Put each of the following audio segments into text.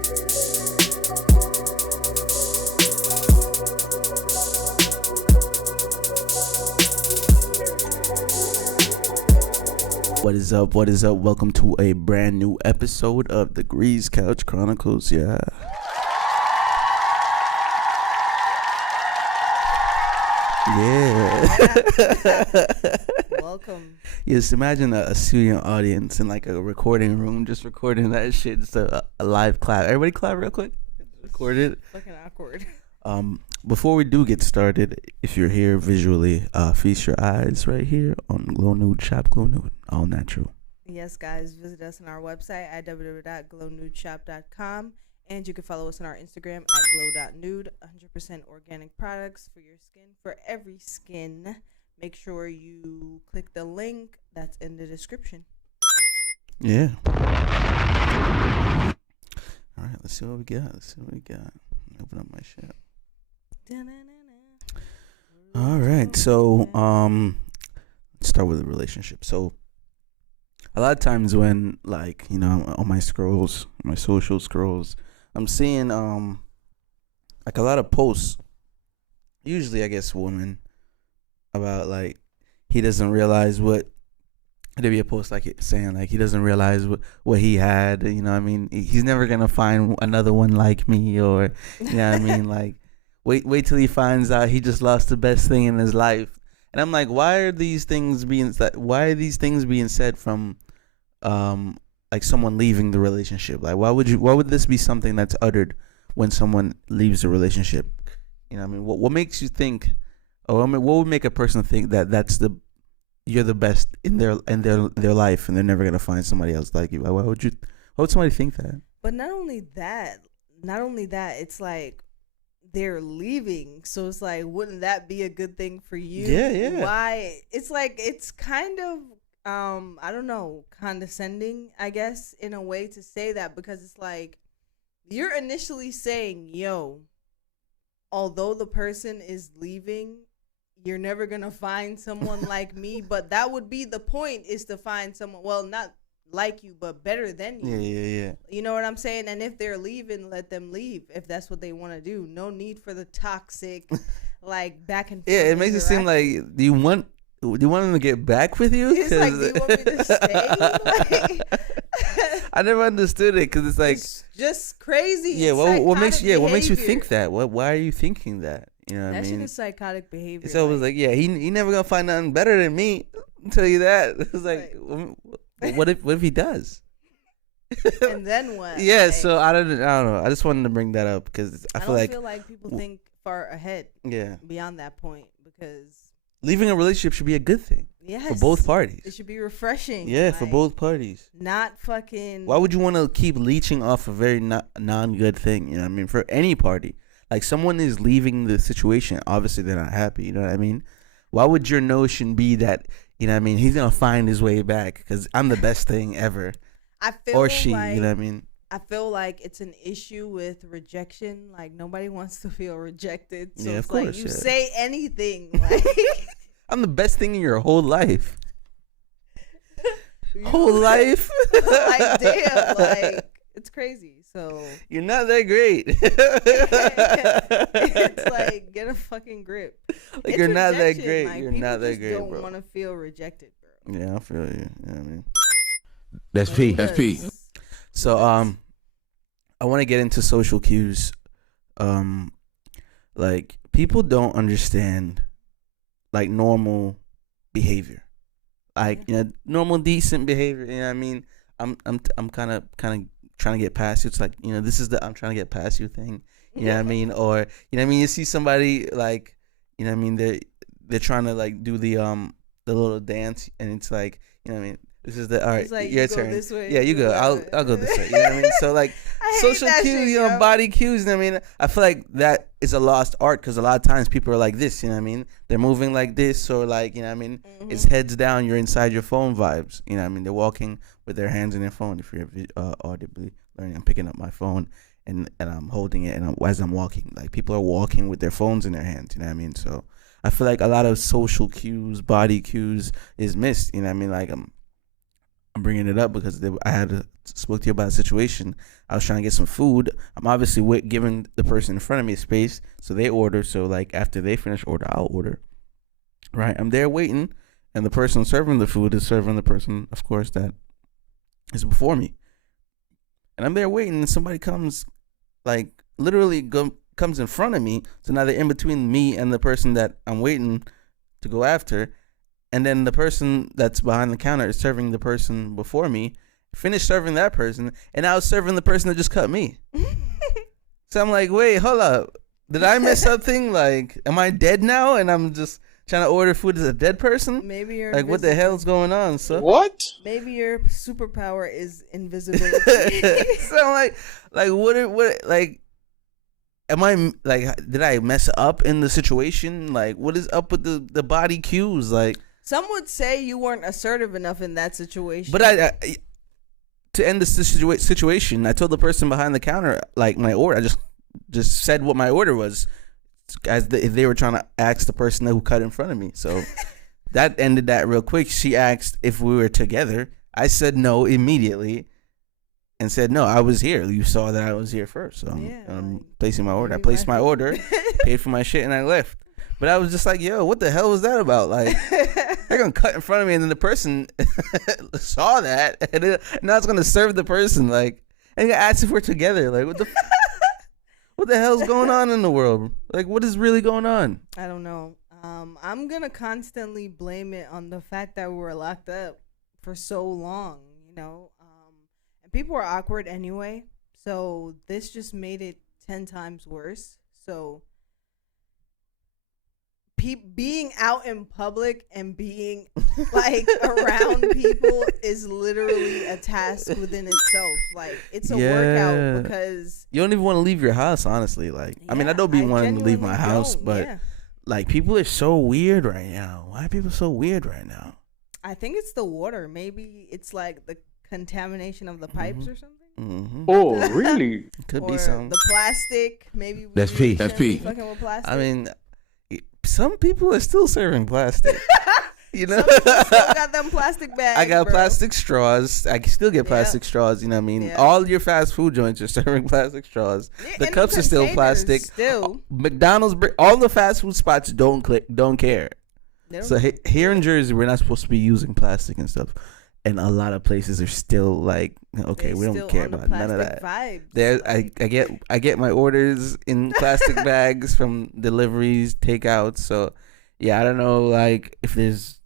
What is up? What is up? Welcome to a brand new episode of the CouchChronicles. Yeah. Welcome. Yes, imagine a studio audience in like a recording room, just recording that shit. Just a live clap. Everybody clap real quick. Record it. Fucking awkward. Before we do get started, if you're here visually, feast your eyes right here on Glow Nude Shop. Glow Nude, all natural. Yes, guys, visit us on our website at www.glownudeshop.com, and you can follow us on our Instagram at glow.nude. 100% organic products for your skin, for every skin. Make sure you click the link that's in the description. Yeah. All right, let's see what we got. Open up my shit. All right, so let's start with a relationship. So a lot of times when, like, you know, on my scrolls, my social scrolls, I'm seeing like a lot of posts, usually I guess women, about like he doesn't realize what, there'd be a post like it saying like he doesn't realize what he had, you know what I mean, he's never gonna find another one like me, or you know what I mean, like wait till he finds out he just lost the best thing in his life. And I'm like, why are these things being said from like someone leaving the relationship? Like why would this be something that's uttered when someone leaves the relationship? You know what I mean? What makes you think, or what would make a person think that you're the best in their life and they're never gonna find somebody else like you? Why would somebody think that? But not only that, it's like they're leaving, so it's like, wouldn't that be a good thing for you? Yeah. Why? It's like, it's kind of I don't know, condescending, I guess, in a way to say that, because it's like you're initially saying, yo, although the person is leaving, you're never gonna find someone like me, but that would be the point, is to find someone, well, not like you, but better than you. Yeah. You know what I'm saying? And if they're leaving, let them leave if that's what they want to do. No need for the toxic, like, back and forth. Yeah, it makes it seem like, do you want them to get back with you? It's like, do you want me to stay? Like, I never understood it, because it's like, it's just crazy. Yeah, what makes you think that? Why are you thinking that? You know what I mean? That shit is psychotic behavior. So it was like, yeah, he never gonna find nothing better than me. I'll tell you that. It's like, what if he does? And then what? Yeah, like, so I don't know. I just wanted to bring that up because I feel like people think far ahead. Yeah. Beyond that point, because leaving a relationship should be a good thing. Yes. For both parties. It should be refreshing. Yeah, like, for both parties. Not fucking. Why would you want to keep leeching off a very non-good thing? You know what I mean? For any party. Like, someone is leaving the situation. Obviously, they're not happy. You know what I mean? Why would your notion be that, you know what I mean, he's going to find his way back because I'm the best thing ever? I feel or she, like, you know what I mean? I feel like it's an issue with rejection. Like, nobody wants to feel rejected. So yeah, it's of course, like you say anything. Like, I'm the best thing in your whole life. Whole life? Like, damn, like, it's crazy. So you're not that great. It's like, get a fucking grip. Like, it's you're not that rejection. great. Like, You're not that great, bro. Don't want to feel rejected, bro. Yeah, I feel you. You know what I mean? That's P. That's P. So I want to get into social cues. Like, people don't understand like normal behavior. Like, you know, normal decent behavior, you know what I mean? I'm kind of trying to get past you. It's like, you know, this is the I'm trying to get past you thing. You know what I mean? Or, you know what I mean, you see somebody like, you know what I mean, they're trying to like do the little dance, and it's like, you know what I mean, this is the all right, like, your you turn. go this way, yeah, you go. I'll go this way. You know what I mean? So like social cues, you know, body cues. You know what I mean? I feel like that is a lost art, because a lot of times people are like this. You know what I mean? They're moving like this, or like, you know what I mean? Mm-hmm. It's heads down. You're inside your phone vibes. You know what I mean? They're walking with their hands in their phone. If you're audibly learning, I'm picking up my phone and I'm holding it, and as I'm walking, like, people are walking with their phones in their hands. You know what I mean? So I feel like a lot of social cues, body cues is missed. You know what I mean? Like, I'm bringing it up because I had spoke to you about a situation. I was trying to get some food. I'm obviously giving the person in front of me space, so they order. So like after they finish order, I'll order. Right, I'm there waiting, and the person serving the food is serving the person, of course, that is before me. And I'm there waiting, and somebody comes, like literally comes in front of me. So now they're in between me and the person that I'm waiting to go after. And then the person that's behind the counter is serving the person before me, finished serving that person, and I was serving the person that just cut me. So I'm like, wait, hold up. Did I miss something? Like, am I dead now? And I'm just trying to order food as a dead person? Maybe you're like, what the hell's going on, son? What? Maybe your superpower is invisibility. So I'm like, what, like, am I, like, did I mess up in the situation? Like, what is up with the body cues? Like, some would say you weren't assertive enough in that situation. But I to end this situation, I told the person behind the counter, like, my order. I just said what my order was, as if they were trying to ask the person who cut in front of me. So that ended that real quick. She asked if we were together. I said no immediately, and said no, I was here. You saw that I was here first, so I'm placing my order. I placed my order, paid for my shit, and I left. But I was just like, yo, what the hell was that about? Like, they're going to cut in front of me, and then the person saw that, and now it's going to serve the person. Like, and you ask if we're together. Like, what the hell's going on in the world? Like, what is really going on? I don't know. I'm going to constantly blame it on the fact that we were locked up for so long, you know. And people are awkward anyway, so this just made it 10 times worse. So being out in public and being like around people is literally a task within itself. Like, it's a workout because you don't even want to leave your house, honestly. Like, I mean, I don't be wanting to leave my house, but like, people are so weird right now. Why are people so weird right now? I think it's the water. Maybe it's like the contamination of the pipes or something. Mm-hmm. Oh, really? Could be some. The plastic. Maybe That's P. Fucking with plastic. I mean, some people are still serving plastic. You know, some people still got them plastic bags. I got plastic straws. I can still get plastic straws. You know what I mean? Yeah. All your fast food joints are serving plastic straws. The cups are still plastic. Still, McDonald's, all the fast food spots don't care. So here in Jersey, we're not supposed to be using plastic and stuff. And a lot of places are still like, okay, we don't care about none of that. There, I get my orders in plastic bags from deliveries, takeouts. So yeah, I don't know, like, if it's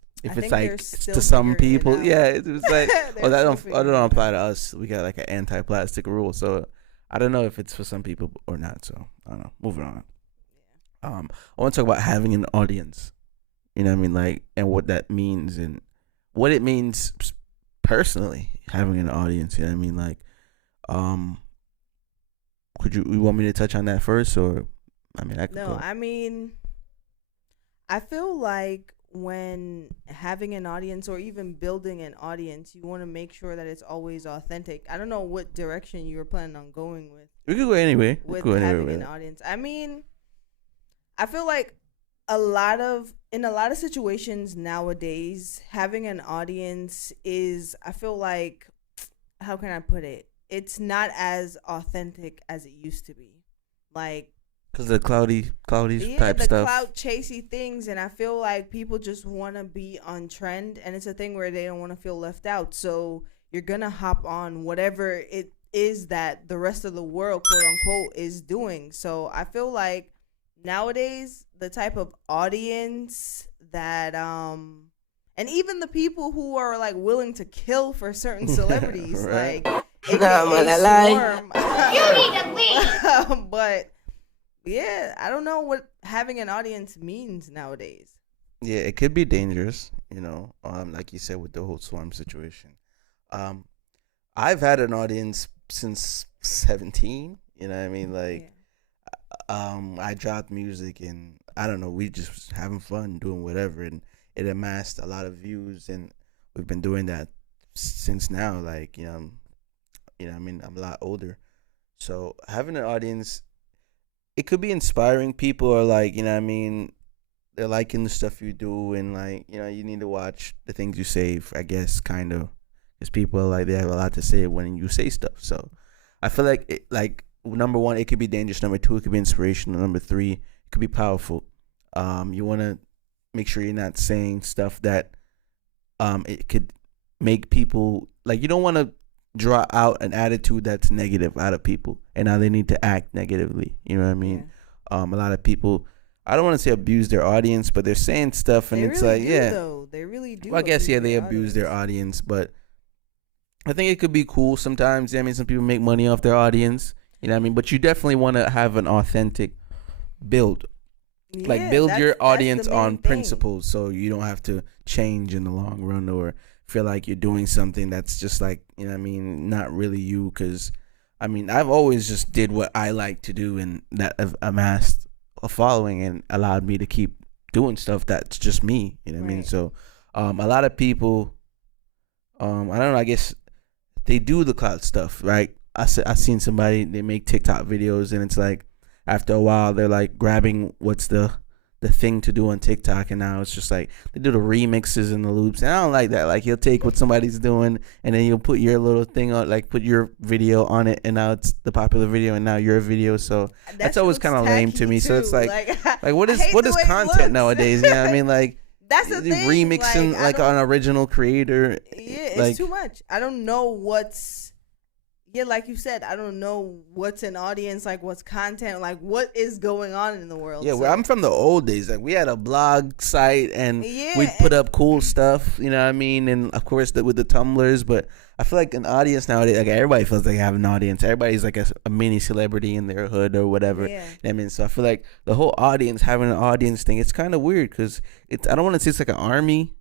like to some people, yeah, it's like, oh, that don't apply to us. We got like an anti-plastic rule, so I don't know if it's for some people or not. So I don't know. Moving on. I want to talk about having an audience. You know what I mean, like, and what that means and what it means personally, having an audience. You know what I mean, like, you want me to touch on that first, or I mean, I could go. I mean, I feel like when having an audience or even building an audience, you want to make sure that it's always authentic. I don't know what direction you were planning on going with. We could go anyway. With having an audience. I mean, I feel like in a lot of situations nowadays, having an audience is, I feel like, how can I put it? It's not as authentic as it used to be. Like, because the cloudy type the stuff. clout chasey things, and I feel like people just want to be on trend, and it's a thing where they don't want to feel left out. So you're gonna hop on whatever it is that the rest of the world, quote unquote, is doing. So I feel like nowadays the type of audience that and even the people who are like willing to kill for certain celebrities, right. like Swarm. You need to leave. But yeah, I don't know what having an audience means nowadays. Yeah, it could be dangerous, you know, like you said with the whole Swarm situation. I've had an audience since 17, you know what I mean? Like, I dropped music and I don't know, we just having fun, doing whatever, and it amassed a lot of views, and we've been doing that since now, like, you know, I mean, I'm a lot older. So having an audience, it could be inspiring. People are like, you know what I mean, they're liking the stuff you do, and like, you know, you need to watch the things you say, I guess, kind of because people are like they have a lot to say when you say stuff. So I feel like number one, it could be dangerous. Number two, it could be inspirational. Number three, it could be powerful. You want to make sure you're not saying stuff that it could make people like you don't want to draw out an attitude that's negative out of people, and now they need to act negatively. You know what I mean? Yeah. A lot of people, I don't want to say abuse their audience, but they're saying stuff, and it's really like, do, yeah, though. They really do. Well, I guess they abuse their audience, but I think it could be cool sometimes. I mean, some people make money off their audience. You know what I mean? But you definitely want to have an authentic build. Yeah, like build your audience on thing. Principles, so you don't have to change in the long run or feel like you're doing something that's just like, you know what I mean, not really you. Because I mean, I've always just did what I like to do, and that have amassed a following and allowed me to keep doing stuff that's just me. You know what I mean? So a lot of people, I don't know, I guess they do the clout stuff, right? I seen somebody, they make TikTok videos, and it's like after a while they're like grabbing what's the thing to do on TikTok, and now it's just like they do the remixes and the loops, and I don't like that. Like you'll take what somebody's doing and then you'll put your little thing on, like put your video on it, and now it's the popular video, and now your video. So that's always kind of lame to me. Too. So it's like what is content nowadays? You know what I mean? Like that's the thing. Remixing like an original creator. Yeah, it's too much. I don't know what's. Yeah, like you said, I don't know what's an audience, like what's content, like what is going on in the world. Yeah, well, I'm from the old days. Like we had a blog site, and we'd put up cool stuff, you know what I mean? And of course with the Tumblrs, but I feel like an audience nowadays, like everybody feels like they have an audience. Everybody's like a mini celebrity in their hood or whatever. Yeah. You know what I mean? So I feel like the whole audience, having an audience thing, it's kind of weird because I don't want to say it's like an army.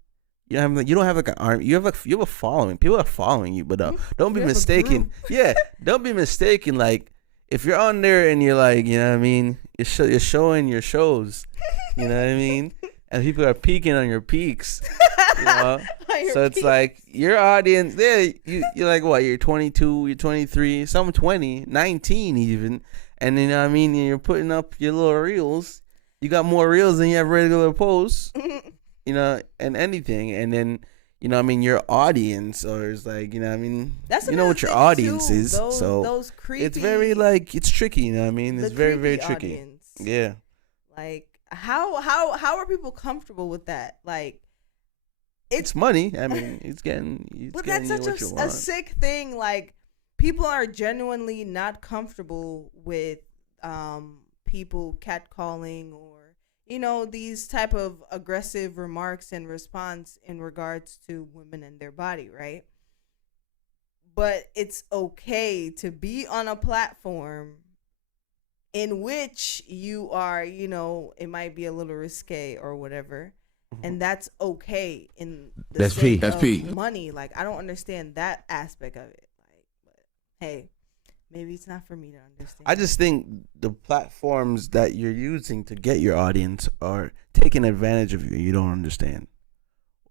You don't have like an army. You have a following. People are following you, but don't be mistaken. Yeah, don't be mistaken. Like if you're on there and you're like, you know what I mean, you're showing your shows. You know what I mean, and people are peeking on your peaks. You know, so it's like your audience. Yeah, you're like what? You're 22. You're 23. Some 20, 19 even, and you know what I mean. You're putting up your little reels. You got more reels than you have regular posts. You know, and anything, and then you know, I mean, your audience, or it's like, you know, I mean, that's you know what your audience too. is, so those creepy, it's very like it's tricky. You know what I mean? It's very tricky. Audience. Yeah. Like how are people comfortable with that? Like it's money. I mean, it's getting. But that's such a sick thing. Like people are genuinely not comfortable with people catcalling or. You know, these type of aggressive remarks and response in regards to women and their body, right? But it's okay to be on a platform in which you are, you know, it might be a little risque or whatever. And that's okay in the sake of money. Like, I don't understand that aspect of it. Like, but hey. Maybe it's not for me to understand. I just think the platforms that you're using to get your audience are taking advantage of you. You don't understand,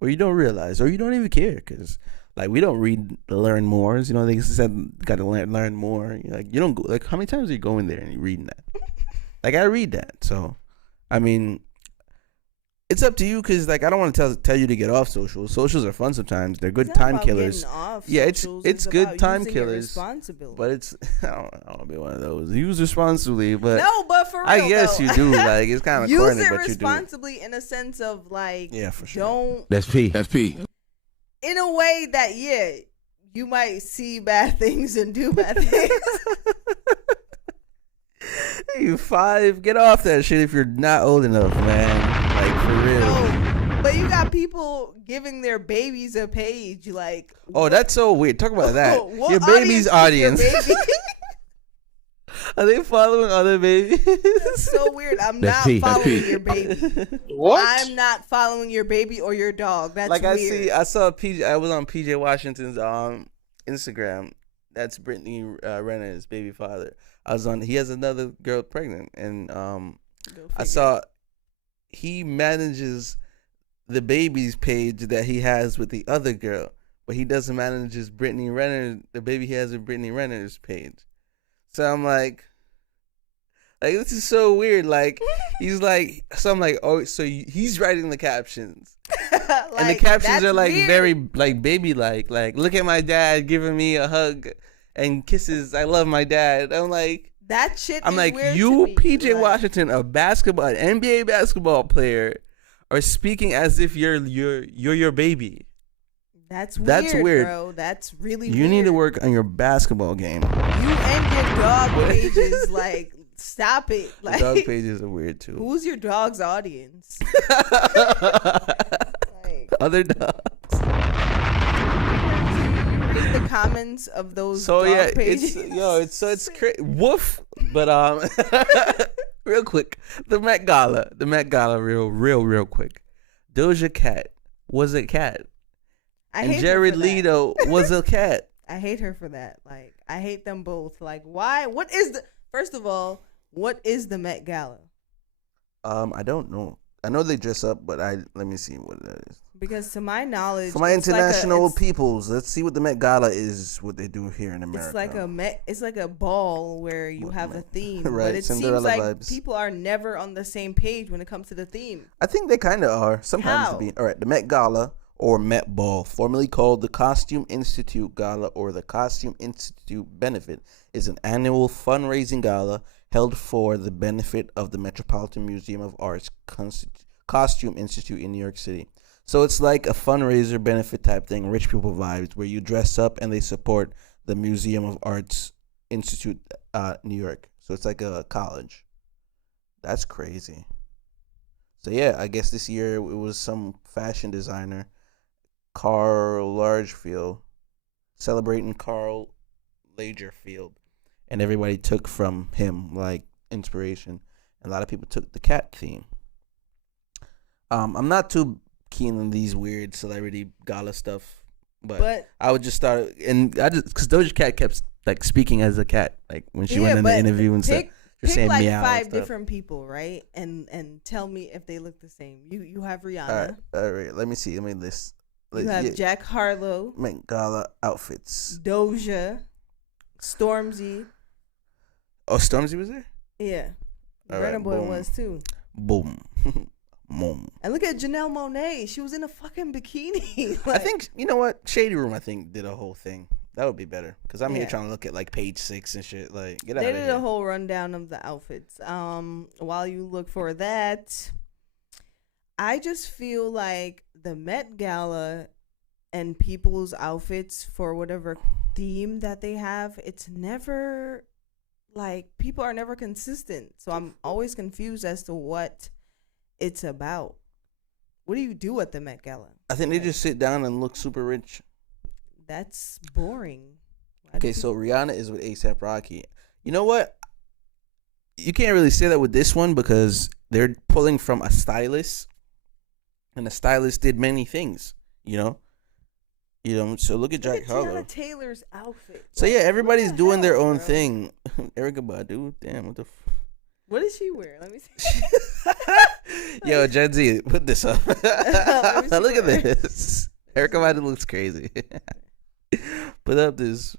or you don't realize, or you don't even care. Because like we don't read the learn mores. You know, they said got to learn more. Like you don't go. Like how many times are you going there and you reading that? Like I read that. So, I mean, it's up to you because like I don't want to tell you to get off socials. Socials are fun sometimes. They're good time killers. Yeah, it's good time killers. But it's I don't want to be one of those. Use responsibly, but no, but for real, I guess you do. Like it's kind of use corny, it but you do. responsibly in a sense of like for sure. Don't. That's P. In a way that you might see bad things and do bad things. You 5, get off that shit if you're not old enough, man. Like for real. No, but you got people giving their babies a page, like. Oh, that's so weird. Talk about that. Your baby's audience. Baby? Are they following other babies? That's so weird. I'm not following your baby. What? I'm not following your baby or your dog. That's like weird. I saw PJ. I was on PJ Washington's Instagram. That's Brittany Renner's baby father. I was on. He has another girl pregnant, and I saw he manages the baby's page that he has with the other girl, but he doesn't manage his Brittany Renner, the baby he has with Brittany Renner's page. So I'm like Like, this is so weird. Like, he's like, so I'm like, oh, so he's writing the captions. Like, and the captions are like weird. very like baby like look at my dad giving me a hug and kisses. I love my dad. I'm like, that shit. I'm is like, weird you, to me. PJ Like, Washington, an NBA basketball player, are speaking as if you're your baby. That's That's weird, weird. bro. That's really You weird. need to work on your basketball game. You and your dog pages, like, stop it. The Like, dog pages are weird too. who's your dog's audience? Like, Other dogs. read the comments of those So dog yeah, pages. it's woof. But real quick, the Met Gala, real quick. Doja Cat was a cat, I and hate Jared her for that. Leto was a cat. I hate her for that. Like, I hate them both. Like, why? What is the? First of all, what is the Met Gala? I don't know. I know they dress up, but let me see what that is. Because to my knowledge, For my it's like international it's- peoples, let's see what the Met Gala is. What they do here in America. It's like a ball where you What, have a theme, right, but it Cinderella seems like vibes. people are never on the same page when it comes to the theme. I think they kind of are. Sometimes How? all right. The Met Gala or Met Ball, formerly called the Costume Institute Gala or the Costume Institute Benefit, is an annual fundraising gala held for the benefit of the Metropolitan Museum of Art's Costume Institute in New York City. So it's like a fundraiser benefit type thing, rich people vibes, where you dress up and they support the Museum of Arts Institute, New York. So it's like a college. That's crazy. So yeah, I guess this year it was some fashion designer, Karl Lagerfeld, celebrating Karl Lagerfeld, and everybody took from him like inspiration. A lot of people took the cat theme. I'm not too keen on these weird celebrity gala stuff, but I would just start, and I just because Doja Cat kept like speaking as a cat, like when she went in the interview and stuff. Pick saying like meow and 5 stuff. different people, right? And tell me if they look the same. You have Rihanna. All right. Let me see. Let me list. You have Jack Harlow. Met Gala outfits. Doja. Stormzy. Oh, Stormzy was there? Yeah. All Burna right, Boy boom. was too. Boom. Boom. And look at Janelle Monáe. She was in a fucking bikini. I think, you know what? Shady Room, I think, did a whole thing. That would be better. Because I'm here Yeah. trying to look at like page 6 and shit. Like, get out they of did here. a whole rundown of the outfits. While you look for that, I just feel like the Met Gala and people's outfits for whatever theme that they have, it's never like people are never consistent. So I'm always confused as to what it's about. What do you do at the Met Gala? I think they just sit down and look super rich. That's boring. Why do Okay, people- so Rihanna is with A$AP Rocky. You know what? You can't really say that with this one because they're pulling from a stylist, and the stylist did many things. You know. So look at Jack Harlow. Tiana Taylor's outfit. So Like, yeah, what everybody's the doing their hell, own bro? thing. Erica Badu, damn, what the. What did she wear? Let me see. Yo, Gen Z, put this up. Let me see Look at what- this. Erica Badu looks crazy. Put up this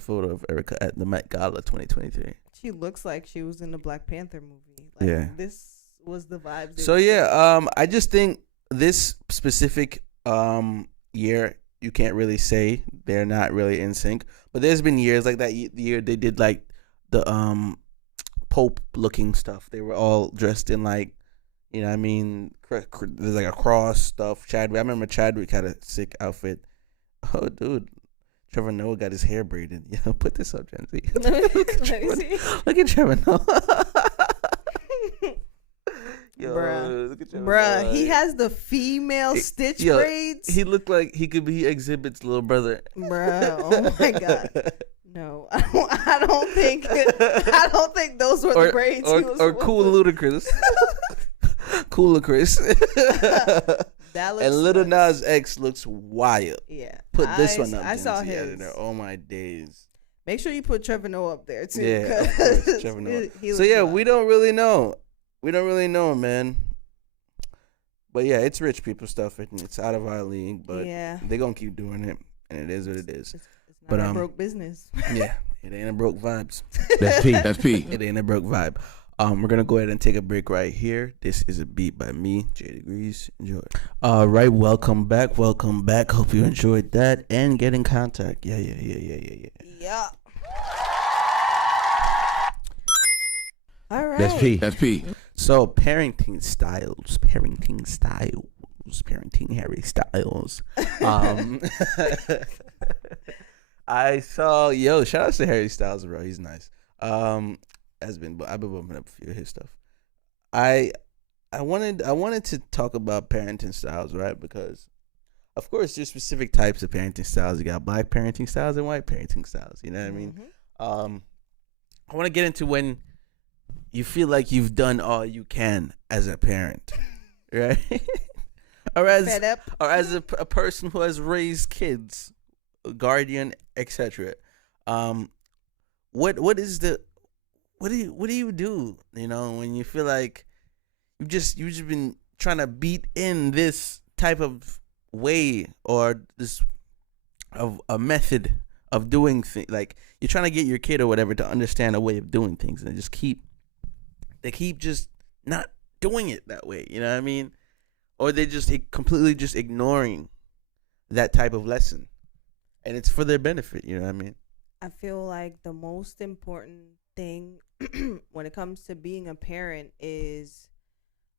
photo of Erica at the Met Gala 2023. She looks like she was in the Black Panther movie. Like, Yeah. This was the vibes. they So were yeah, giving. I just think this specific year you can't really say they're not really in sync. But there's been years like that year they did like the Pope looking stuff. They were all dressed in like, you know what I mean, there's like a cross stuff. Chadwick, I remember Chadwick had a sick outfit. Oh dude, Trevor Noah got his hair braided. Yeah, put this up, Gen Z. Let me see. Look at Trevor Noah. Yo, Bruh. look at Trevor Bruh, Noah. he has the female stitch yo, braids. He looked like he exhibits little brother. Bruh, oh my god. No, I don't think those were the braids he was or cool wearing. Ludacris. Cool Ludacris. That looks And Little nuts. Nas X looks wild. Yeah. Put this one up. I Gen saw Z his. editor. Oh my days. Make sure you put Trevor Noah up there too. Yeah, of 'cause course, Trevor Noah. he So looks yeah, wild. we don't really know. We don't really know, man. But yeah, it's rich people stuff, and it's out of our league. But yeah, they gonna keep doing it, and it is what it is. it's not But, a broke business. Yeah, it ain't a broke vibes. That's P. That's P. It ain't a broke vibe. We're gonna go ahead and take a break right here. This is a beat by me, J Degrees. Enjoy. All right, welcome back. Hope you enjoyed that and get in contact. Yeah. Yeah. All right. That's P. So parenting Harry Styles. I saw shout out to Harry Styles, bro. He's nice. I've been bumping up a few of his stuff. I wanted to talk about parenting styles, right? Because of course there's specific types of parenting styles. You got black parenting styles and white parenting styles. You know what I mean? I want to get into when you feel like you've done all you can as a parent, right? or as a person who has raised kids, a guardian, etc. What do you do? You know, when you feel like you've just been trying to beat in this type of way or this of a method of doing things. Like you're trying to get your kid or whatever to understand a way of doing things, and they keep just not doing it that way. You know what I mean? Or they just completely just ignoring that type of lesson, and it's for their benefit. You know what I mean? I feel like the most important thing when it comes to being a parent is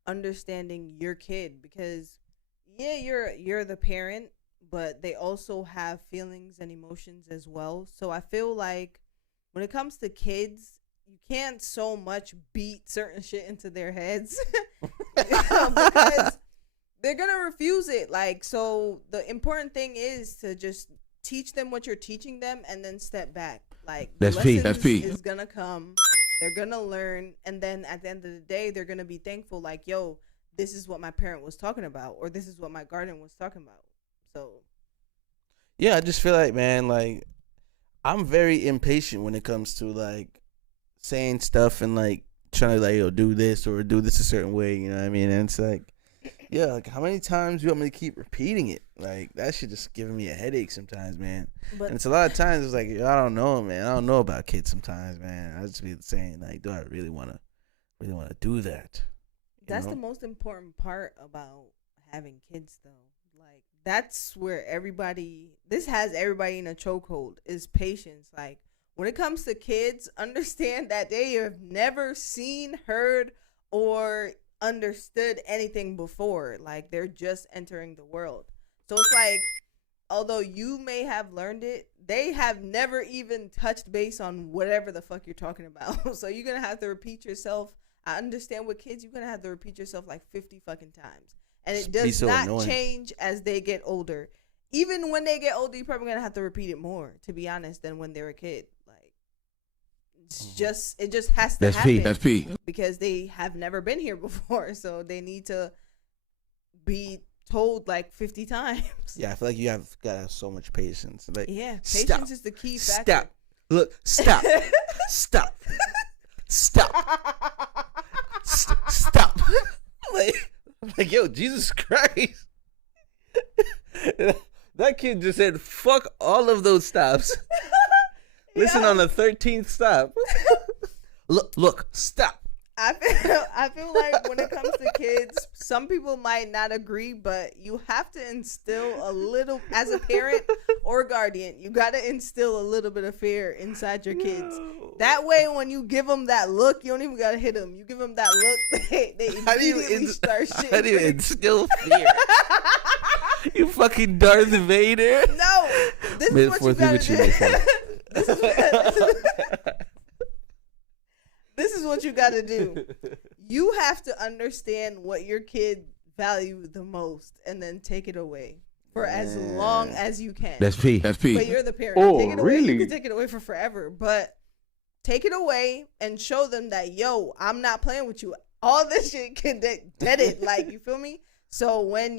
understanding your kid, because you're the parent, but they also have feelings and emotions as well. So I feel like when it comes to kids, you can't so much beat certain shit into their heads because they're gonna refuse it. Like, so the important thing is to just teach them what you're teaching them and then step back. Like, that's P. Is gonna come, they're gonna learn, and then at the end of the day they're gonna be thankful, like, yo, this is what my parent was talking about, or this is what my guardian was talking about. So yeah, I just feel like, man, like I'm very impatient when it comes to like saying stuff and like trying to like do this or do this a certain way, you know what I mean? And it's like, yeah, like how many times do you want me to keep repeating it? Like that shit just giving me a headache sometimes, man. And it's a lot of times it's like, I don't know, man. I don't know about kids sometimes, man. I just be saying like, do I really wanna do that? That's the most important part about having kids, though. Like that's where this has everybody in a chokehold, is patience. Like when it comes to kids, understand that they have never seen, heard, or understood anything before. Like they're just entering the world. So it's like, although you may have learned it, they have never even touched base on whatever the fuck you're talking about. So you're gonna have to repeat yourself. I understand with kids, you're gonna have to repeat yourself like 50 fucking times, and it does not change as they get older. Even when they get older, you're probably gonna have to repeat it more, to be honest, than when they're a kid. Like it just has to happen. That's P. Because they have never been here before, so they need to be told like 50 times. Yeah, I feel like you gotta have so much patience. Like, patience is the key factor. Stop. Look, stop. Stop. Stop. Like, yo, Jesus Christ. That kid just said, fuck all of those stops. Listen on the 13th stop. Look, stop. I feel like when it comes to kids, some people might not agree, but you have to instill a little, as a parent or guardian, you got to instill a little bit of fear inside your kids. That way, when you give them that look, you don't even got to hit them. You give them that look, they immediately start shit. How do you instill fear? You fucking Darth Vader? No, this is what you got to do. This is what you got to do. You have to understand what your kid value the most and then take it away for as long as you can. That's P. But you're the parent. Oh, take it away. really? You can take it away for forever, but take it away and show them that, yo, I'm not playing with you. All this shit can dead it. Like, you feel me? So when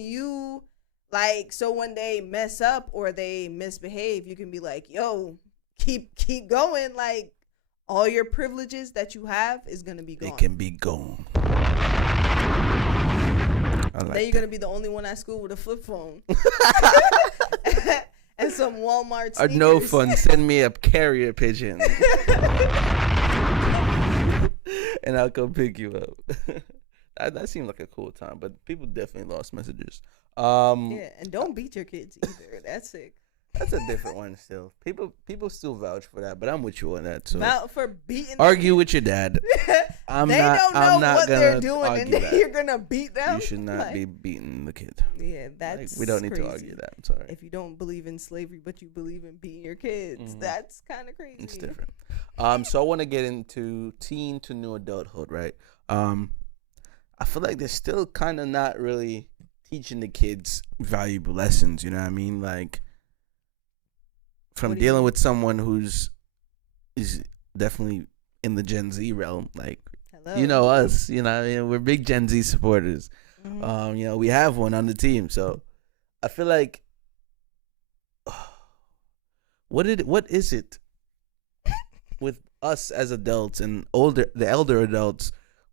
when they mess up or they misbehave, you can be like, yo, keep going. Like, all your privileges that you have is going to be gone. It can be gone. Then you're going to be the only one at school with a flip phone. And some Walmart sneakers. No fun. Send me a carrier pigeon. and I'll come pick you up. That seemed like a cool time, but people definitely lost messages. Yeah, and don't beat your kids either. That's sick. That's a different one still. People still vouch for that, but I'm with you on that. So About for beating. argue with your dad. They don't know what they're doing, and that. you're gonna beat them. You should not Like, be beating the kid. Yeah, that's we don't need crazy. to argue that. I'm sorry. If you don't believe in slavery, but you believe in beating your kids, that's kind of crazy. It's different. So I want to get into teen to new adulthood, right? I feel like they're still kind of not really teaching the kids valuable lessons. You know what I mean? Like, from dealing with someone is definitely in the Gen Z realm, like, Hello. you know us, you know, we're big Gen Z supporters. Mhm. You know, we have one on the team, so I feel like, what is it with us as adults and the elder adults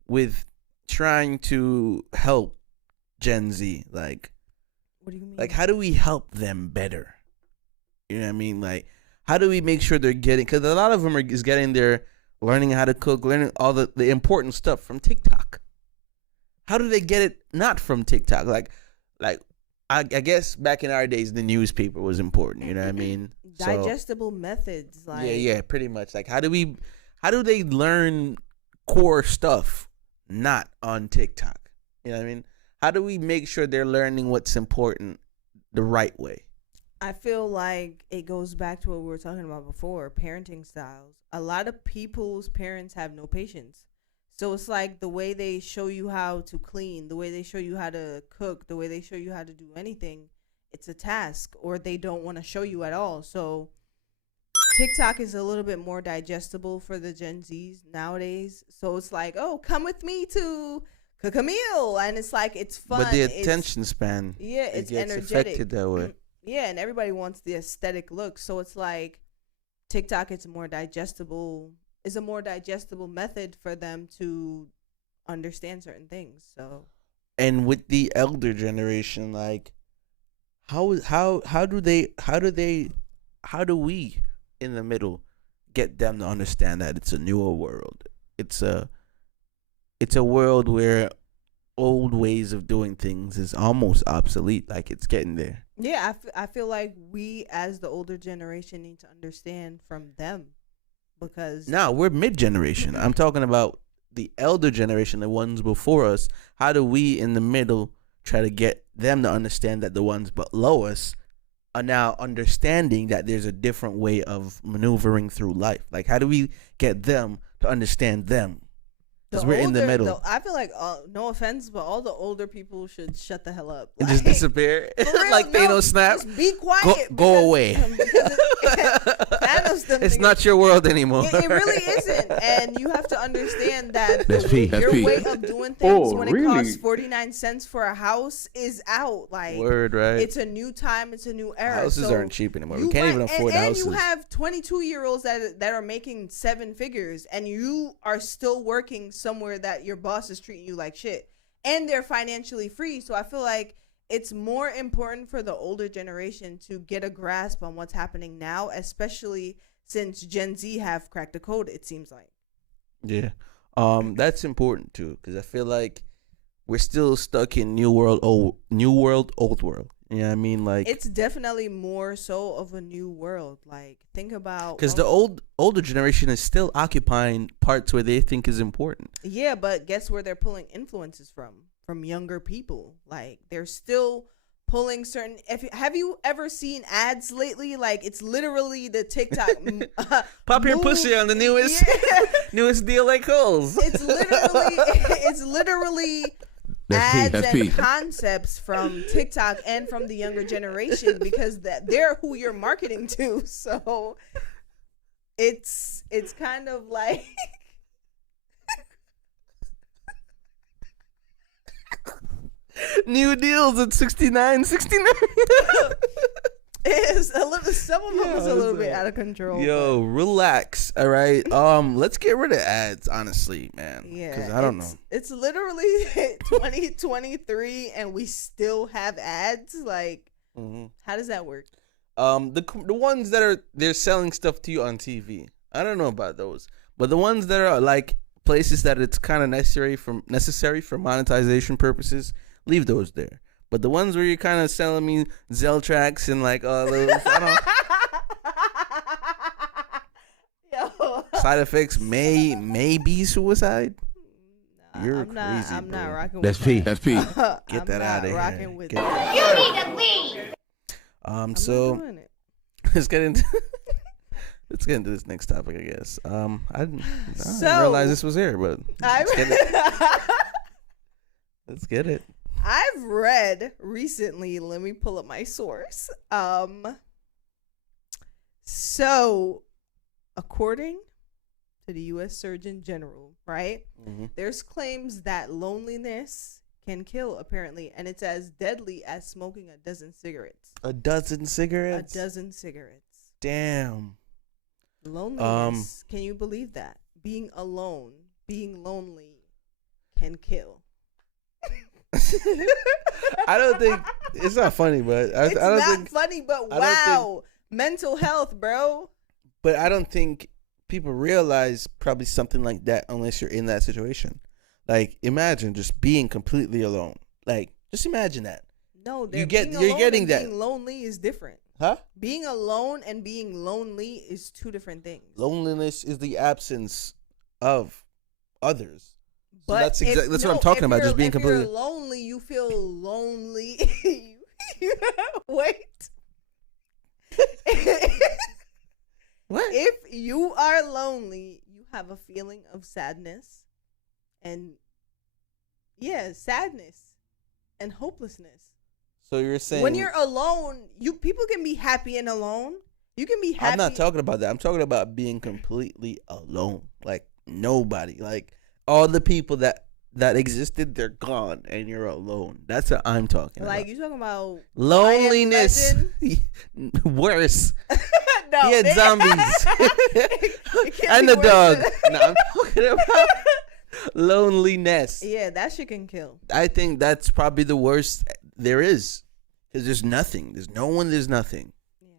with trying to help Gen Z? Like, What do you mean? like, how do we help them better? You know what I mean? Like, how do we make sure they're getting? Because a lot of them is getting their learning how to cook, learning all the important stuff from TikTok. How do they get it not from TikTok? Like I guess back in our days, the newspaper was important. You know what I mean? Digestible methods. Like, yeah, pretty much. Like, how do they learn core stuff not on TikTok? You know what I mean? How do we make sure they're learning what's important the right way? I feel like it goes back to what we were talking about before, parenting styles. A lot of people's parents have no patience. So it's like the way they show you how to clean, the way they show you how to cook, the way they show you how to do anything, it's a task, or they don't want to show you at all. So TikTok is a little bit more digestible for the Gen Zs nowadays. So it's like, oh, come with me to cook a meal. And it's like, it's fun. But the attention span, yeah, it's gets energetic. affected that way. Yeah, and everybody wants the aesthetic look. So it's like TikTok, it's a more digestible method for them to understand certain things. So, and with the elder generation, like, how do we in the middle get them to understand that it's a newer world? It's a world where old ways of doing things is almost obsolete. Like, it's getting there. yeah, I feel like we as the older generation need to understand from them, because Now we're mid-generation. I'm talking about the elder generation, the ones before us. How do we in the middle try to get them to understand that the ones below us are now understanding that there's a different way of maneuvering through life? Like, how do we get them to understand them? Because we're in the middle. I feel like, no offense, but all the older people should shut the hell up And just disappear. For real, Like Thanos snap. Just be quiet. Go away. Thanos them It's niggas- not your world anymore. It really isn't, and you have to understand that That's peak. That's your peak. way of doing things Oh, when it really? costs 49 cents for a house is out. Like, Word, right? it's a new time, it's a new era. Houses So aren't cheap anymore. We you can't might- even afford and houses. you have 22-year-olds that are making 7 figures, and you are still working somewhere that your boss is treating you like shit, and they're financially free. So I feel like it's more important for the older generation to get a grasp on what's happening now, especially since Gen Z have cracked the code, it seems like. Yeah. That's important too, because I feel like we're still stuck in new world, old world. You know what I mean? Like, It's definitely more so of a new world. Like, think about, because the older generation is still occupying parts where they think is important. yeah, but guess where they're pulling influences from younger people. Like, they're still pulling certain. Have you ever seen ads lately? Like, it's literally the TikTok Pop your move. pussy on the newest Yeah. newest deal like Coles. It's literally That's ads peak. That's and peak. concepts from TikTok and from the younger generation, because they're who you're marketing to. So it's kind of like New deals at $69.69. it's a little. Some of them is a little bit out of control. Yo, relax. All right. Let's get rid of ads, honestly, man. but yeah, Because I don't know. It's literally 2023 and we still have ads. Like, Mm-hmm. how does that work? The ones that they're selling stuff to you on TV. I don't know about those, but the ones that are like places that it's kind of necessary for monetization purposes, leave those there. But the ones where you're kind of selling me Zell tracks and like all those, Yo. side effects may be suicide. You're crazy, I'm not bro. rocking That's with P. that. That's P. Get that out of here. Rocking with Get that. You need to leave. I'm So not doing it. let's get into this next topic, I guess. I didn't So- realize this was here, but let's get it. I've read recently, let me pull up my source. So according to the US Surgeon General, right? Mm-hmm. There's claims that loneliness can kill apparently, and it's as deadly as smoking a dozen cigarettes. A dozen cigarettes. A dozen cigarettes. Damn. Loneliness. Can you believe that? Being alone, being lonely can kill. I don't think it's not funny, but It's I don't not think. funny, but I don't wow. Mental health, bro. But I don't think people realize probably something like that unless you're in that situation. Like, imagine just being completely alone. Like, just imagine that. No, You're being getting alone and that. Being lonely is different. Huh? Being alone and being lonely is two different things. Loneliness is the absence of others. So But that's if- what no, I'm talking if about. you're- Just being if completely. You're lonely. You feel lonely. Wait. What? If you are lonely, you have a feeling of sadness, and sadness and hopelessness. So you're saying When you're alone, people can be happy and alone. You can be happy. I'm not talking about that. I'm talking about being completely alone. Like nobody. Like all the people that existed, they're gone, and you're alone. That's what I'm talking Like about. you talking about Loneliness. Legend? Worse. No, He had zombies. It can't And be a worse dog. than- No, I'm talking about loneliness. Yeah, that shit can kill. I think that's probably the worst there is. Because there's nothing. There's no one. There's nothing. Yeah.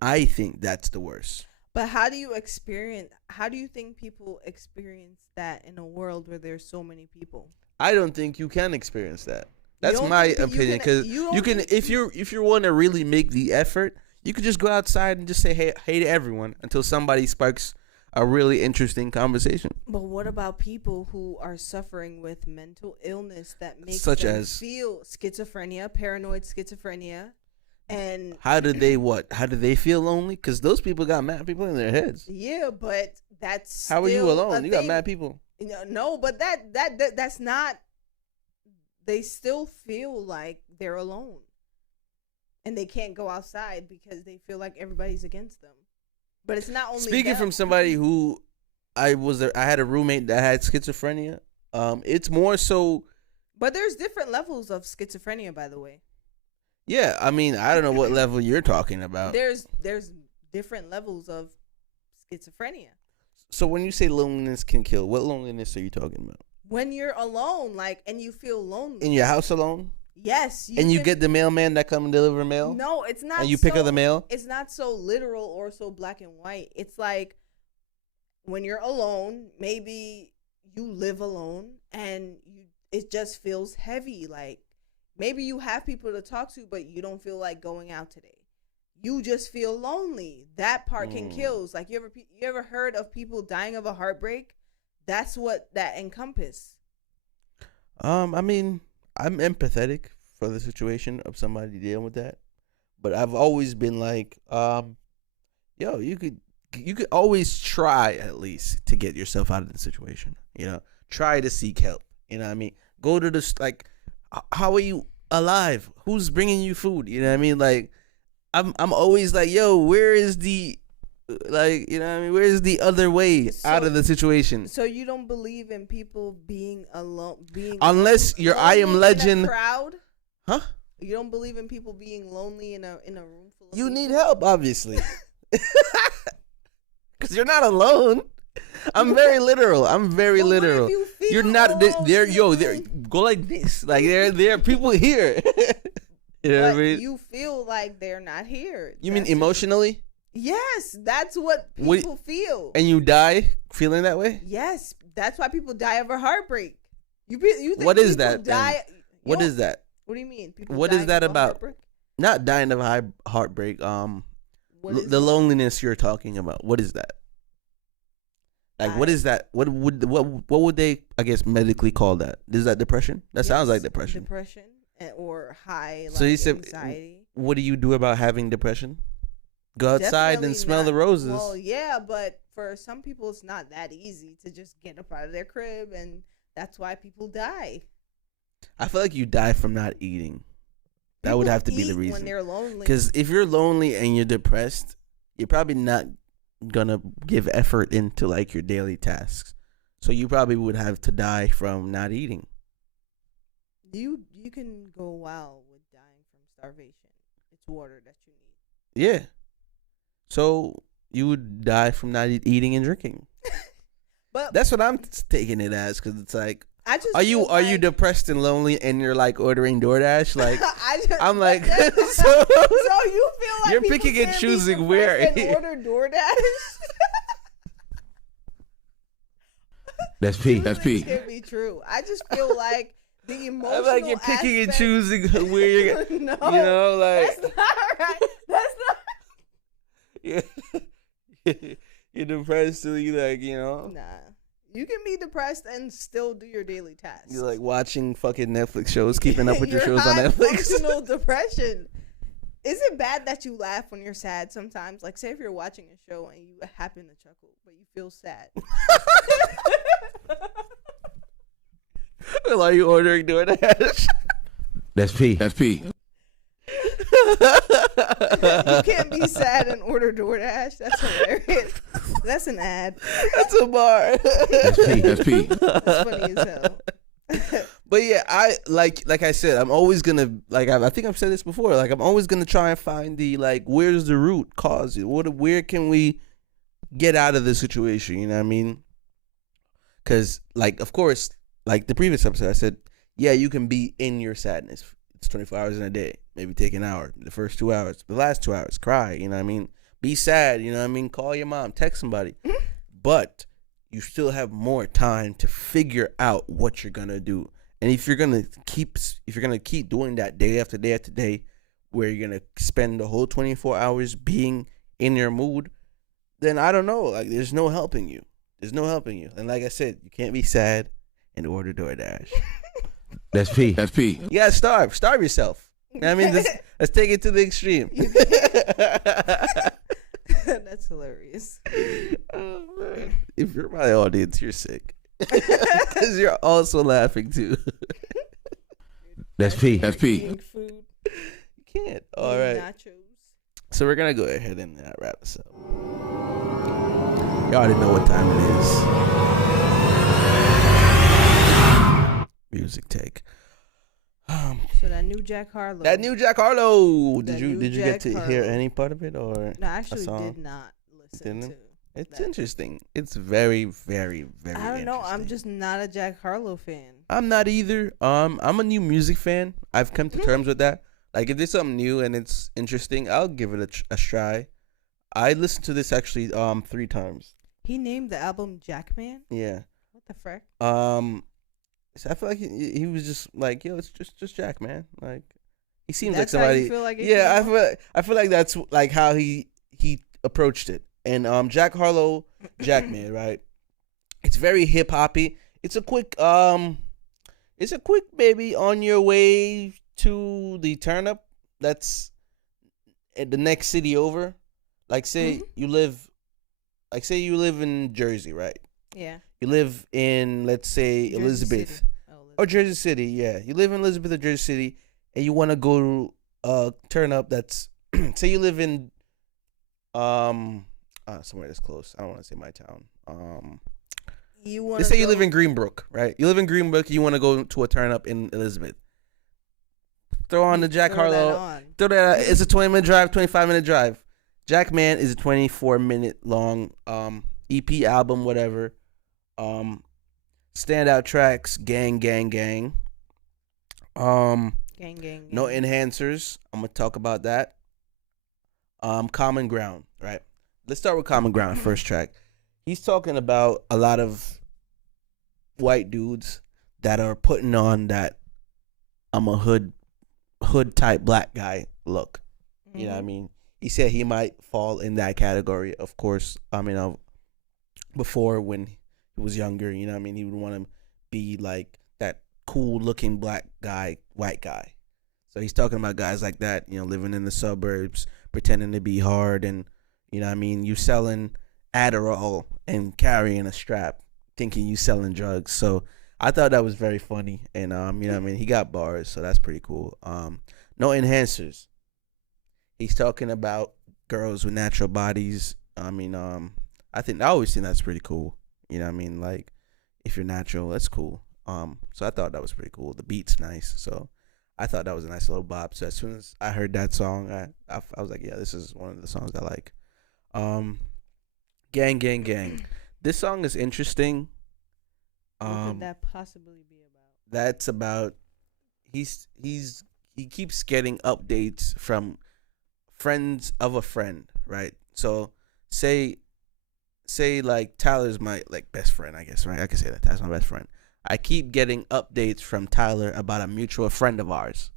I think that's the worst. But how do you think people experience that in a world where there's so many people? I don't think you can experience that. That's don't my think that you opinion. can- Because you you don't can, think if you want to really make the effort, you could just go outside and just say hey to everyone until somebody sparks a really interesting conversation. But what about people who are suffering with mental illness that makes Such them as? feel schizophrenia, paranoid schizophrenia, and How do they feel lonely? Because those people got mad people in their heads. yeah, but that's How are you still alone? a You got thing. mad people. No, but that's not. They still feel like they're alone, and they can't go outside because they feel like everybody's against them. But it's not only Speaking them. from somebody who I had a roommate that had schizophrenia. It's more so. But there's different levels of schizophrenia, by the way. Yeah, I mean, I don't know what level you're talking about. There's different levels of schizophrenia. So when you say loneliness can kill, what loneliness are you talking about? When you're alone, and you feel lonely. In your house alone? Yes. You can- get the mailman that come and deliver mail? No, it's not. And you pick up the mail? It's not so literal or so black and white. It's like when you're alone, maybe you live alone and it just feels heavy. Like maybe you have people to talk to, but you don't feel like going out today. You just feel lonely. That part can kill. Like you ever heard of people dying of a heartbreak? That's what that encompass. I mean, I'm empathetic for the situation of somebody dealing with that, but I've always been like, yo, you could always try at least to get yourself out of the situation. You know, try to seek help. You know what I mean? Go to this, like, how are you alive? Who's bringing you food? You know what I mean? Like, I'm always like, yo, where is the, like, you know what I mean? Where's the other way out of the situation? So you don't believe in people being alone, Unless you're I Am lonely Legend. in a crowd? Huh? You don't believe in people being lonely in a room full of You people? need help, obviously. Because you're not alone. I'm very literal. I'm very But what if literal. you feel You're not there. Yo, there. lonely? Go like this. Like there are people here. You know what I But mean? you feel like they're not here. You mean That's- emotionally? Yes, that's what What- people feel. And you die feeling that way? Yes, That's why people die of a heartbreak. You think What is people that? Die? What is that? What do you mean? People What dying is that of a about? heartbreak? Not dying of heartbreak. What is The it? loneliness you're talking about. What is that? Like, what I- is that? What would they, I guess, medically call that? Is that depression? That sounds like Yes, depression. Depression or high So you said, anxiety. what do you do about having depression? Go outside Definitely and smell not- the roses. Well, yeah, but for some people, it's not that easy to just get up out of their crib, and that's why people die. I feel like you die from not eating. That would People have to be the eat reason. when they're lonely. Because if you're lonely and you're depressed, you're probably not gonna give effort into like your daily tasks. So you probably would have to die from not eating. You can go wild with dying from starvation. It's water that you need. Yeah. So you would die from not eating and drinking. But That's what I'm taking it as, because it's like, I just are you feel like, depressed and lonely and you're like ordering DoorDash? Like, I'm like, so you feel like You're people picking and can't be choosing where. depressed and order DoorDash? That's P. Those That's things P. can't be true. I just feel like the emotional. I'm like, you're picking and aspect- choosing where you're, No, you know, like, that's not right. That's not. you're depressed, so you like, you know, Nah, you can be depressed and still do your daily tasks. you're like watching fucking Netflix shows, keeping up with your You're shows on high Netflix. functional depression. Is it bad that you laugh when you're sad sometimes? Like, say if you're watching a show and you happen to chuckle, but you feel sad. Well, are you ordering DoorDash? That's P. That's P. You can't be sad and order DoorDash. That's hilarious. That's an ad. That's a bar. That's P. That's P. That's funny as hell. But yeah, I like I said, I'm always gonna I think I've said this before. Like, I'm always gonna try and find the where's the root cause? Where can we get out of the situation? You know what I mean? Because of course, like the previous episode, I said, yeah, you can be in your sadness. It's 24 hours in a day. Maybe take an hour. The first 2 hours, the last 2 hours, cry. You know what I mean? Be sad. You know what I mean? Call your mom, text somebody. But you still have more time to figure out what you're gonna do. And if you're gonna keep doing that day after day after day, where you're gonna spend the whole 24 hours being in your mood, then I don't know. Like, there's no helping you. There's no helping you. And like I said, you can't be sad and order DoorDash. That's P. That's P. You gotta starve yourself. You know what I mean? Let's take it to the extreme. That's hilarious. Oh, man. If you're my audience, you're sick. Because you're also laughing too. That's P. That's P. Eating food. You can't. All eating right. Nachos. So we're gonna go ahead and wrap this up. You already know what time it is. Music take. So that new Jack Harlow. That new Jack Harlow. That Did you new get Jack to hear Harlow. any part of it, or No, I actually song? did not listen Didn't? to. It's that. interesting. It's very, very, very. I don't know. I'm interesting. just not a Jack Harlow fan. I'm not either. I'm a new music fan. I've come to terms with that. Like, if there's something new and it's interesting, I'll give it a try. I listened to this actually 3 times. He named the album Jackman. Yeah. What the frick? So I feel like he was just like, yo, it's just Jack, man. Like, he seems That's like how somebody. you feel like it Yeah, came out? I feel like that's like how he approached it. And Jack Harlow, Jackman, right? It's very hip hoppy. It's a quick maybe on your way to the turn up. That's at the next city over. Like, say you live in Jersey, right? Yeah. You live in, let's say, Jersey Elizabeth. City. Oh, Or Jersey City, yeah. You live in Elizabeth or Jersey City, and you want to go turn up. That's say you live in somewhere that's close. I don't want to say my town. Let's say you live in Greenbrook, right? You live in Greenbrook. You want to go to a turn up in Elizabeth. Throw on the Jack Harlow. Throw that. It's a 20-minute drive, 25-minute drive. Jackman is a 24-minute long EP album, whatever. Standout tracks, gang. Gang, gang. No enhancers. I'm gonna talk about that. Common Ground, right? Let's start with Common Ground, first track. He's talking about a lot of white dudes that are putting on that I'm a hood type black guy look. You know what I mean? He said he might fall in that category. Of course, I mean, before when he was younger, you know what I mean? He would want to be like that cool looking black guy, white guy. So he's talking about guys like that, you know, living in the suburbs, pretending to be hard, and, you know what I mean? You selling Adderall and carrying a strap, thinking you selling drugs. So I thought that was very funny, and you know what I mean? He got bars, so that's pretty cool. No enhancers. He's talking about girls with natural bodies. I mean, I always think that's pretty cool. You know what I mean? Like, if you're natural, that's cool. So I thought that was pretty cool. The beat's nice, so I thought that was a nice little bop. So as soon as I heard that song, I was like, yeah, this is one of the songs I like. Gang, Gang, Gang. This song is interesting. What could that possibly be about? That's about he keeps getting updates from friends of a friend, right? So say like Tyler's my like best friend, I guess, right? I can say that Tyler's my best friend. I keep getting updates from Tyler about a mutual friend of ours.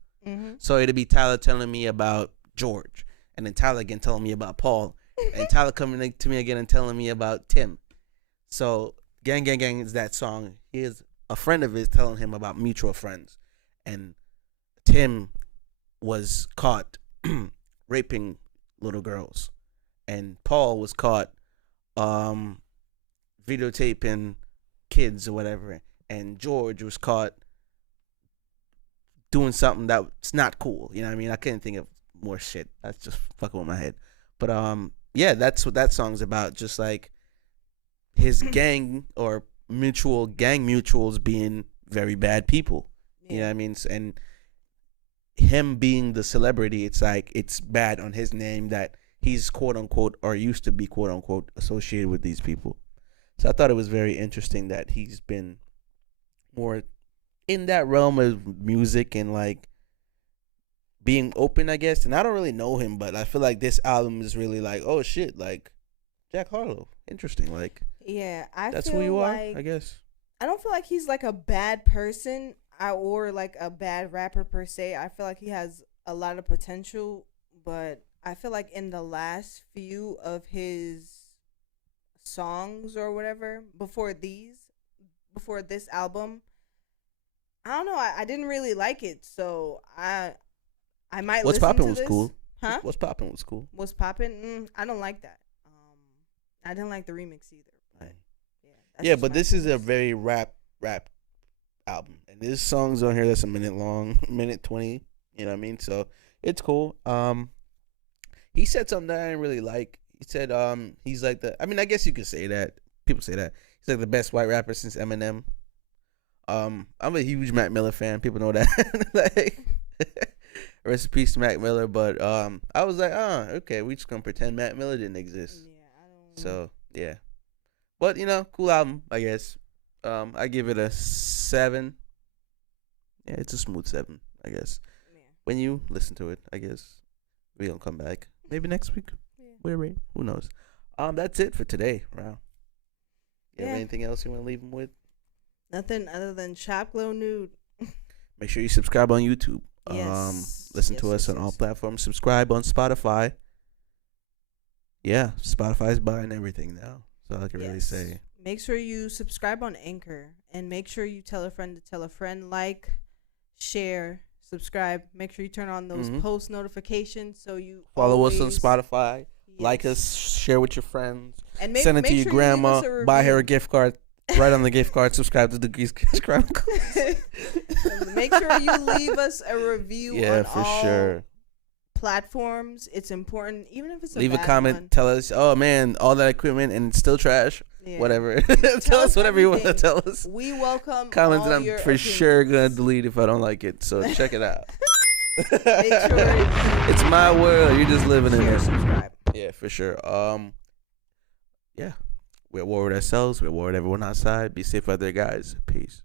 So it'll be Tyler telling me about George, and then Tyler again telling me about Paul, and Tyler coming to me again and telling me about Tim. So Gang Gang Gang is that song. He is a friend of his telling him about mutual friends, and Tim was caught raping little girls, and Paul was caught videotaping kids or whatever, and George was caught doing something that's not cool. You know what I mean? I couldn't think of more shit. That's just fucking with my head. But yeah, that's what that song's about. Just like his gang or mutuals being very bad people. Yeah. You know what I mean? And him being the celebrity, it's like it's bad on his name that he's quote unquote or used to be quote unquote associated with these people. So I thought it was very interesting that he's been more in that realm of music and like being open, I guess. And I don't really know him, but I feel like this album is really like, oh shit, like Jack Harlow, interesting. Like, yeah, that's feel who you like, are, I guess. I don't feel like he's like a bad person or like a bad rapper per se. I feel like he has a lot of potential, but I feel like in the last few of his songs or whatever before this album, I don't know, I didn't really like it, so I might What's listen Poppin' to was this. cool. Huh? What's Poppin' was cool. What's Poppin'? I don't like that. I didn't like the remix either. But yeah, but this is a very rap album, and there's songs on here that's a minute long, minute 20. You know what I mean? So it's cool. He said something that I didn't really like. He said he's like I mean, I guess you could say that. People say that he's like the best white rapper since Eminem. I'm a huge Mac Miller fan. People know that. Like, rest in peace to Mac Miller. But I was like, okay, we just gonna pretend Mac Miller didn't exist. Yeah, I don't. So yeah, but you know, cool album, I guess. I give it a 7. Yeah, it's a smooth 7, I guess. Yeah. When you listen to it, I guess we gonna come back maybe next week. Yeah. Wait, who knows? That's it for today. Wow. You have anything else you want to leave them with? Nothing other than Chop Glow Nude. Make sure you subscribe on YouTube. Yes. Listen to us on all platforms. Subscribe on Spotify. Yeah, Spotify's buying everything now. So I can really say. Make sure you subscribe on Anchor, and make sure you tell a friend to tell a friend. Like, share, subscribe. Make sure you turn on those post notifications so you follow us on Spotify. Yes. Like us, share with your friends, and send it to your grandma. Buy her a gift card. Right on the gift card. Subscribe to the CouchChronicles. Make sure you leave us a review on for all sure platforms. It's important, even if it's leave a bad comment. one. Tell us, oh man, all that equipment and it's still trash. Yeah. Whatever. Tell us whatever you want to tell us. We welcome comments all that I'm your for opinions. sure gonna delete if I don't like it. So check it out. Make sure it's my world. You're just living in it. Subscribe. Yeah, for sure. Yeah. We're at war with ourselves. We're at war with everyone outside. Be safe out there, guys. Peace.